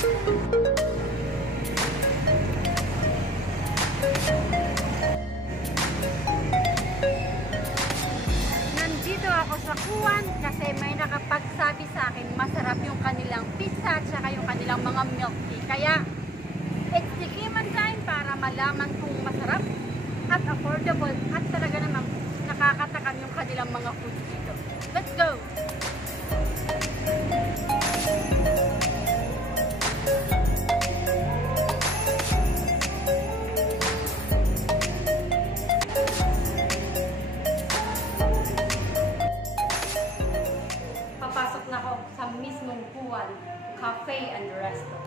Nandito ako sa Kuwan kasi may nakapagsabi sa akin masarap yung kanilang pizza at saka yung kanilang mga milk tea. Kaya, tikiman time para malaman kung masarap at affordable at talaga namang nakakatakam yung kanilang mga foods dito. Let's go! Papasok na ako sa mismong Kuwan Cafe and Resto.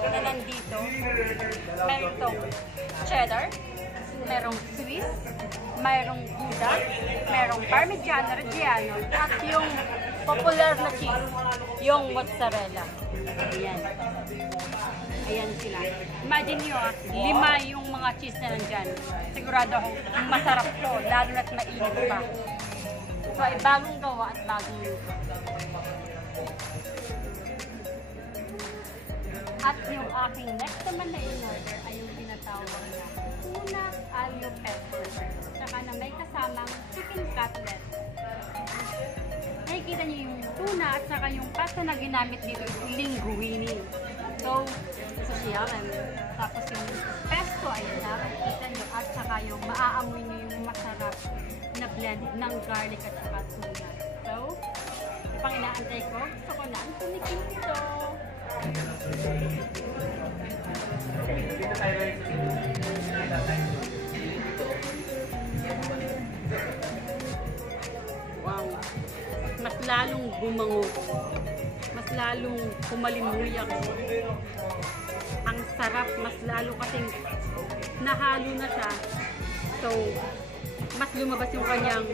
Na nandito, meron itong cheddar, merong Swiss, merong Gouda, merong Parmigiano Reggiano, at yung popular na cheese, yung mozzarella. Ayan. Ayan sila. Imagine nyo, 5 yung mga cheese na nandyan. Sigurado akong masarap to, lalo na't mainit pa. So, ay bagong gawa at bagong luto. At yung aking next naman na in-order ay yung tinatawag na tuna alio pepper. Tsaka na may kasamang chicken cutlet. Nakikita niyo yung tuna at saka yung pasta na ginamit dito is linguine. So siya. Tapos yung pesto, ayun na, makikita niyo. At saka yung maaamoy niyo yung masarap na blend ng garlic at saka tuna. So, pang inaantay ko, gusto ko na ang tumikim ito. Wow! Mas lalong bumango. Mas lalong kumalimuyak. Ang sarap, mas lalo kasing nahalo na siya. So, mas lumabas yung kanyang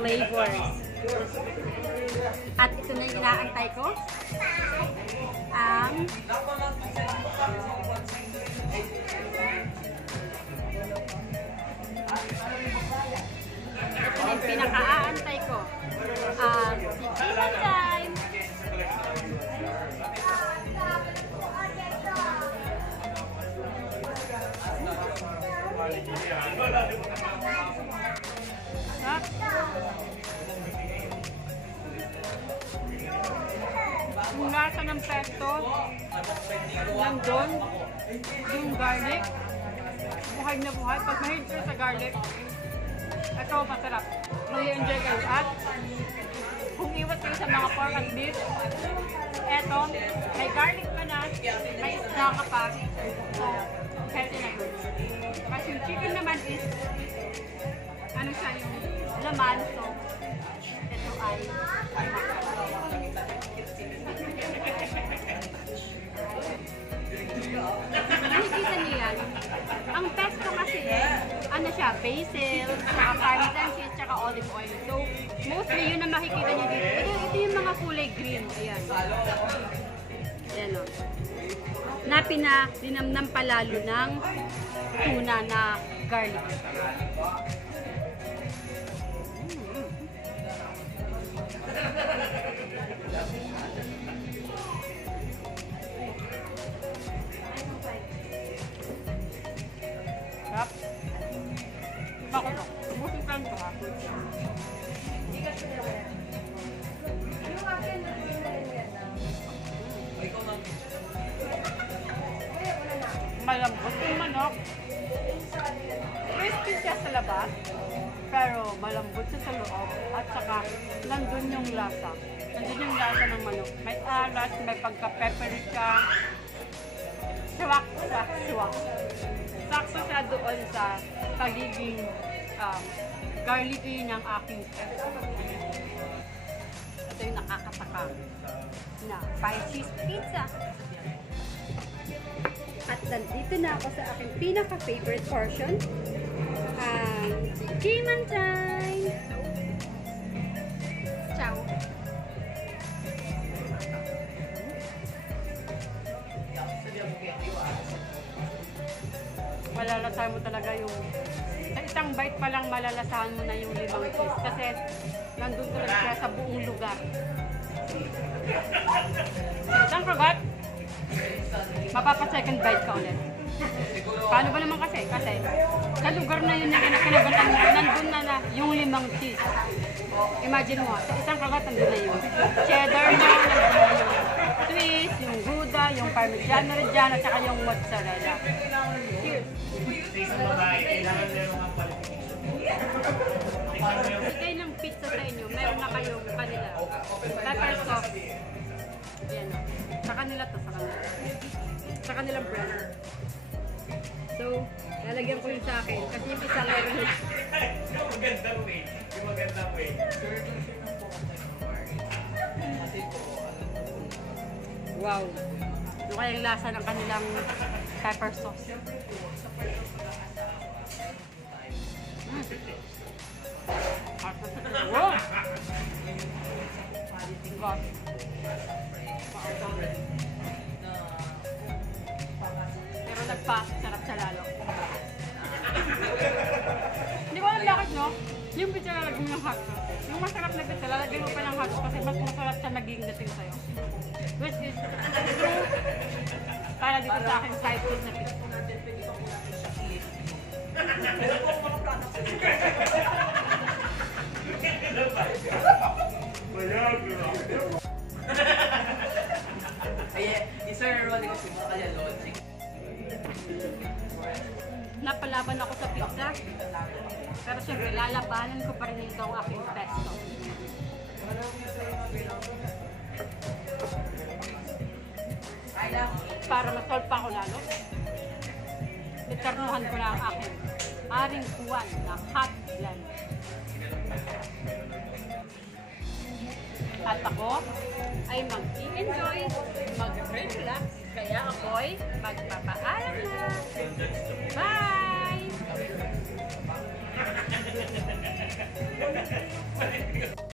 flavors. At ito na yung inaantay ko. Ang ito na yung pinaka-aantay ko. Chicken time! Yung lasa ng pesto, nandun, yung garlic, buhay na buhay. Pag mahilig kayo sa garlic, ito masarap. Mag-i-enjoy kayo. At kung iwas kayo sa mga pork at beef, eto, may garlic pa na, may isda ka pa. So, healthy na good. Kasi yung chicken naman is, ano siya yung laman. So, ito ay nakikita niyo yan. Ang pesto kasi ano siya, basil, saka parmesan cheese, saka olive oil. So, mostly yun ang makikita niyo dito. Ito yung mga kulay green. Ayan. Ayan o. Na dinamnam palalo ng tuna na garlic. Sarap. Bako to. Busin pa lang ito ha. pero malambot siya sa loob at saka nandun yung lasa. Nandun yung lasa ng manok. May alat, may pagka-peppery siya. Swak. Sakto siya doon sa pagiging garlicky ng aking pesto. Ito yung nakakataka na 5 cheese pizza. At nandito na ako sa aking pinaka-favorite portion, ang Cayman time! Ciao! Malalasahan mo talaga yung sa isang bite pa lang malalasahan mo na yung limang cheese kasi nandun talaga siya sa buong lugar. Isang kagat, mapapa-second bite ka ulit. Paano ba naman kasi? Kasi sa lugar na yun na kinagatan mo, nandun na yung limang cheese. Imagine mo, sa isang kagat nandun na yung cheddar mo, nandun na yung Swiss, yung Gouda, yung Parmigiano Reggiano, at saka yung mozzarella. Cheers! Bigay ng pizza sa inyo, meron na kayong kanila. Pepper sauce. Yan o. Sa kanila to, sa kanila. Sa kanilang bread. So, lalagyan ko yun sa akin. Kasi yung isa meron yun. Yung magandang way. Yung magandang way. Wow. Yung kayang lasa ng kanilang pepper sauce. Wow! God. Pero nagpa-sarap siya lalo. Hindi ko alam bakit, no? Yung pizza lalagyan mo ng hot sauce. Yung masarap na pizza, lalagyan mo pa ng hot sauce kasi mas masarap siya naging dating sa'yo. Which is true para dito sa akin side dish na pizza. Napalaban ako sa pizza, pero syempre lalabanan ko pa rin itong aking pesto. Para masolve pa ako lalo, itarnuhan ko na ang aking aring kuwan na hot blend. At ako ay mag-i-enjoy, mag-relax, kaya ako'y magpapa